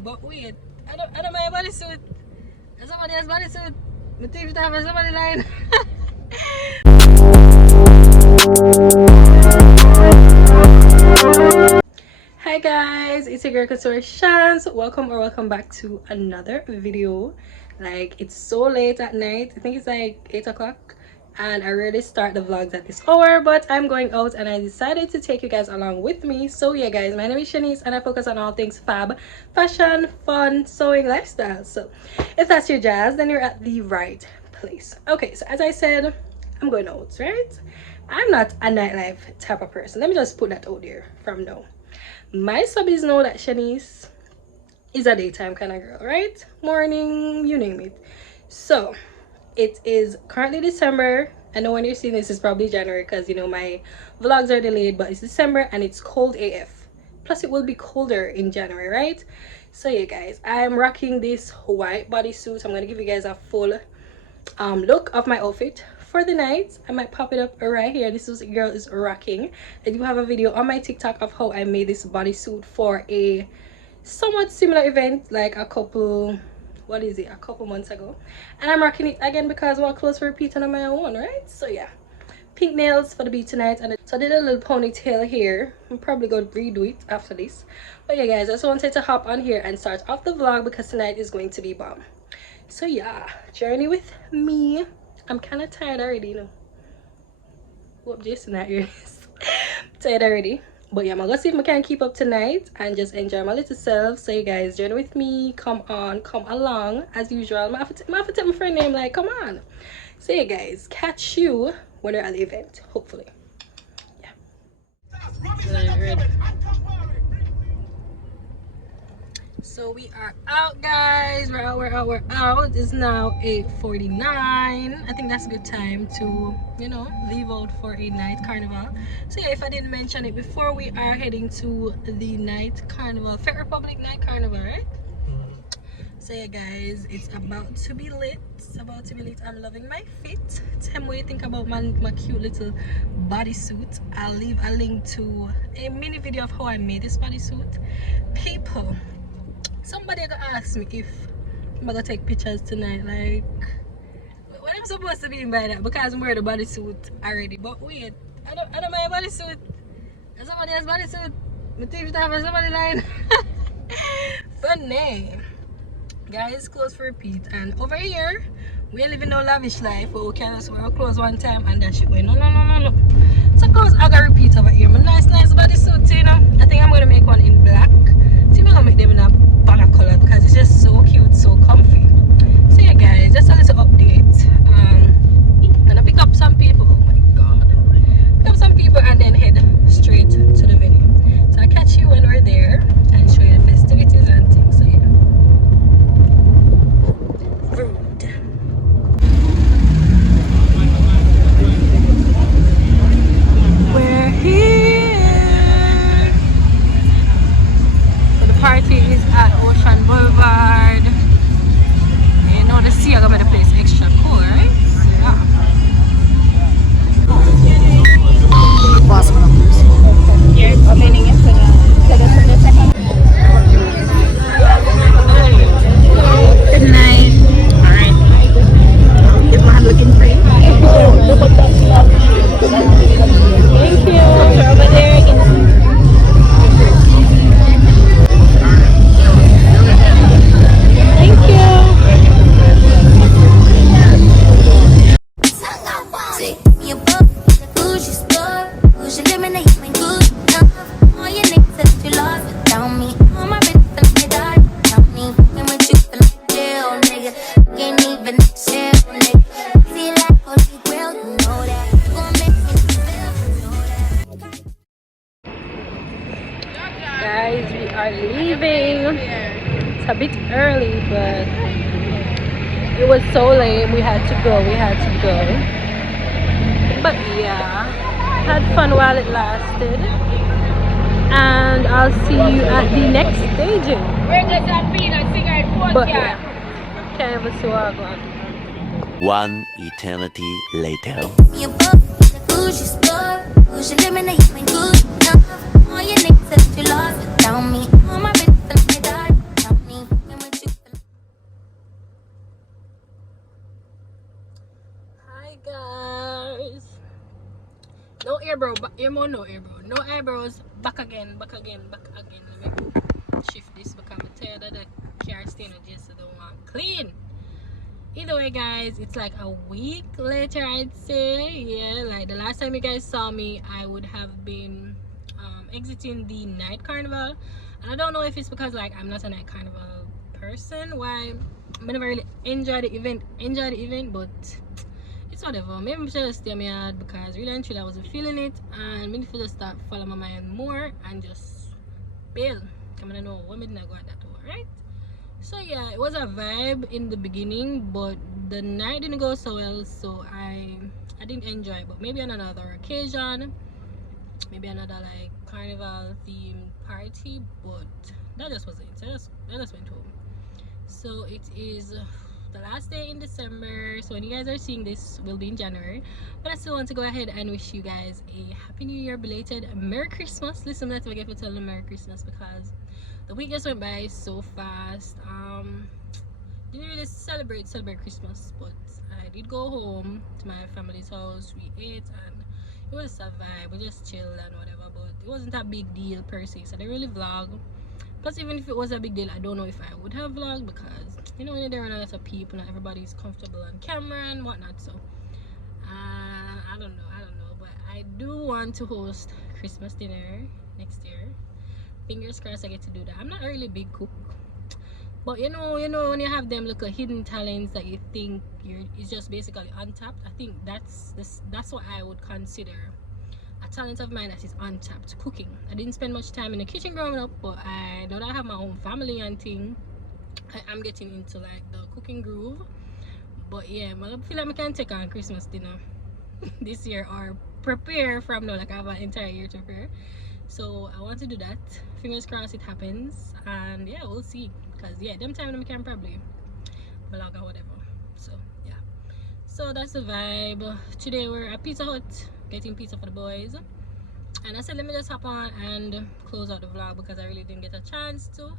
But wait, I don't my bodysuit. Somebody has bodysuit. My teeth have somebody line. Hi guys, it's your girl Couture Shanz. Welcome back to another video. Like, it's so late at night. I think it's like 8 o'clock. And I rarely start the vlogs at this hour, but I'm going out and I decided to take you guys along with me. So yeah guys, my name is Shanice and I focus on all things fab, fashion, fun, sewing, lifestyle. So if that's your jazz, then you're at the right place. Okay, so as I said, I'm going out, right? I'm not a nightlife type of person. Let me just put that out there from now. My subbies know that Shanice is a daytime kind of girl, right? Morning, you name it. So it is currently December. I know when you're seeing this, it's probably January because, you know, my vlogs are delayed, but it's December and it's cold AF. Plus, it will be colder in January, right? So, yeah, guys, I'm rocking this white bodysuit. I'm going to give you guys a full look of my outfit for the night. I might pop it up right here. This is girl is rocking. I do have a video on my TikTok of how I made this bodysuit for a somewhat similar event, like a couple months ago, and I'm rocking it again because we're close for repeating on my own, right? So yeah, pink nails for the beat tonight, and so I did a little ponytail here. I'm probably gonna redo it after this, but yeah guys, I just wanted to hop on here and start off the vlog because tonight is going to be bomb. So yeah, journey with me. I'm kind of tired already, you know. Hope Jason not here. Tired already. But yeah, I'm gonna see if I can keep up tonight and just enjoy my little self. So you guys, journey with me. Come on, come along. As usual, I have to take my friend name, like, come on. So you guys, catch you when you're at the event, hopefully. Yeah. So we are out, guys. We're out. It's now 8:49. I think that's a good time to, you know, leave out for a night carnival. So yeah, if I didn't mention it before, we are heading to the night carnival, Fair Republic night carnival, right? So yeah guys, it's about to be lit. I'm loving my fit. Tell me what you think about my cute little bodysuit. I'll leave a link to a mini video of how I made this bodysuit. People, somebody gonna ask me if I'm gonna take pictures tonight, like when I'm supposed to be in by that, because I'm wearing the bodysuit already. But wait, I don't my bodysuit. Somebody has bodysuit. My teeth have somebody line. Funny. Guys, clothes for repeat. And over here, we're living no lavish life, but we can just wear clothes one time and that shit. No. So clothes I gotta repeat over here. My nice bodysuit, you know. I think I'm gonna make one in black. See, I'm gonna make them in a black color because it's just so cute, so comfy. So yeah guys, just a little update. I'm gonna pick up some people. Oh my god. Pick up some people and then head straight to the venue. So I'll catch you when we're there and show you the festivities and things. So yeah. Rude. We're here. So the party is at Ocean Boulevard. You know the sea gonna make the place extra cool, right? So yeah. You're explaining it to the second. Good night. Alright. Is my hand looking pretty? Thank you. Over there again. Guys, we are leaving. It's a bit early, but it was so late. We had to go. But yeah, had fun while it lasted. And I'll see you at the next staging. But yeah, can't even see what I'm going. One eternity later. All your niggas that you lost without me. All my bitches that me die without me. eyebrow, no eyebrow. No eyebrows. Back again, back again, back again. Let me shift this because I'm tired of the car stain and just don't want clean. Either way, guys, it's like a week later, I'd say. Yeah, like the last time you guys saw me, I would have been exiting the night carnival. And I don't know if it's because like I'm not a night carnival person, why I never really enjoy the event, but it's whatever. Maybe I should just stay my yard because really and truly I wasn't feeling it, and maybe just start following my mind more and just bail. I'm gonna know what made I go at that over, right? So yeah, it was a vibe in the beginning, but the night didn't go so well, so I didn't enjoy it. But maybe on another occasion, maybe another like carnival themed party, but that just wasn't it. So I just went home. So it is the last day in December, so when you guys are seeing this will be in January, but I still want to go ahead and wish you guys a happy new year, belated Merry Christmas. Listen, let's forget to tell them Merry Christmas because the week just went by so fast. Didn't really celebrate Christmas, but I did go home to my family's house. We ate and it was a vibe. We just chilled and whatever, but it wasn't a big deal per se, so I didn't really vlog. Plus, even if it was a big deal, I don't know if I would have vlogged because you know when there are a lot of people and everybody's comfortable on camera and whatnot. So I don't know, but I do want to host Christmas dinner next year. Fingers crossed I get to do that. I'm not a really big cook, but you know when you have them little hidden talents that you think it's just basically untapped. I think that's what I would consider a talent of mine that is untapped: cooking. I didn't spend much time in the kitchen growing up, but I know that I have my own family and thing. I'm getting into like the cooking groove. But yeah, I feel like I can take on Christmas dinner this year or prepare from now, like I have an entire year to prepare. So I want to do that. Fingers crossed it happens, and yeah, we'll see. Cause yeah, them time we can probably vlog or whatever. So yeah, so that's the vibe. Today we're at Pizza Hut getting pizza for the boys, and I said let me just hop on and close out the vlog because I really didn't get a chance to,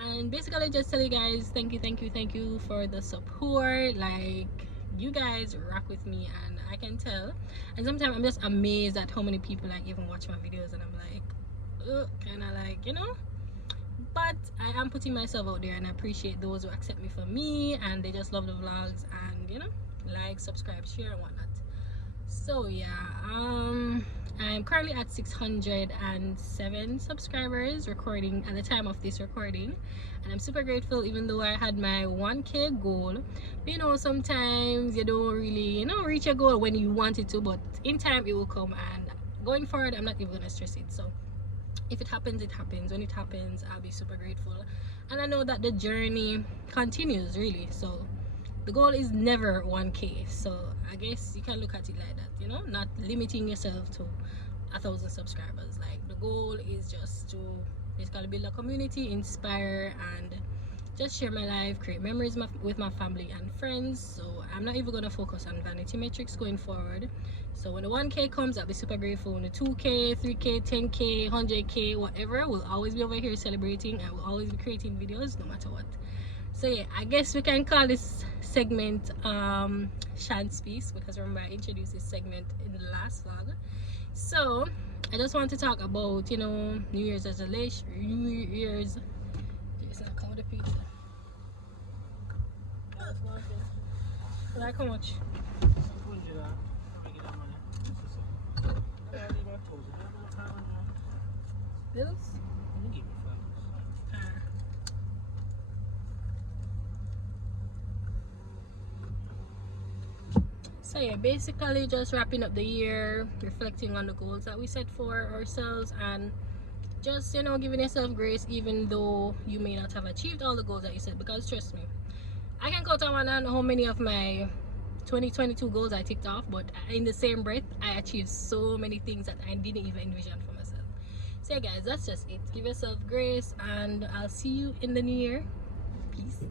and basically just tell you guys thank you for the support. Like, you guys rock with me, and I can tell, and sometimes I'm just amazed at how many people like even watch my videos, and I'm like kind of like, you know, but I am putting myself out there, and I appreciate those who accept me for me and they just love the vlogs and, you know, like, subscribe, share and whatnot. So yeah, I'm currently at 607 subscribers recording at the time of this recording, and I'm super grateful, even though I had my 1K goal. But you know, sometimes you don't really, you know, reach your goal when you want it to, but in time it will come, and going forward I'm not even gonna stress it. So if it happens, it happens. When it happens, I'll be super grateful, and I know that the journey continues really. So the goal is never 1K, so I guess you can look at it like that, you know, not limiting yourself to 1,000 subscribers. Like, the goal is just to basically build a community, inspire, and just share my life, create memories with my family and friends. So I'm not even gonna focus on vanity metrics going forward. So when the 1K comes, I'll be super grateful. When the 2K, 3K, 10K, 100K, whatever, we'll always be over here celebrating. I will always be creating videos no matter what. So yeah, I guess we can call this segment Shan's Piece, because remember I introduced this segment in the last vlog. So I just want to talk about, you know, New Year's resolution. New Year's. It's not come with a pizza. Like how much? Bills? So yeah, basically just wrapping up the year, reflecting on the goals that we set for ourselves, and just, you know, giving yourself grace even though you may not have achieved all the goals that you set. Because trust me, I can count on one hand how many of my 2022 goals I ticked off, but in the same breath I achieved so many things that I didn't even envision for myself. So yeah guys, that's just it. Give yourself grace, and I'll see you in the new year. Peace.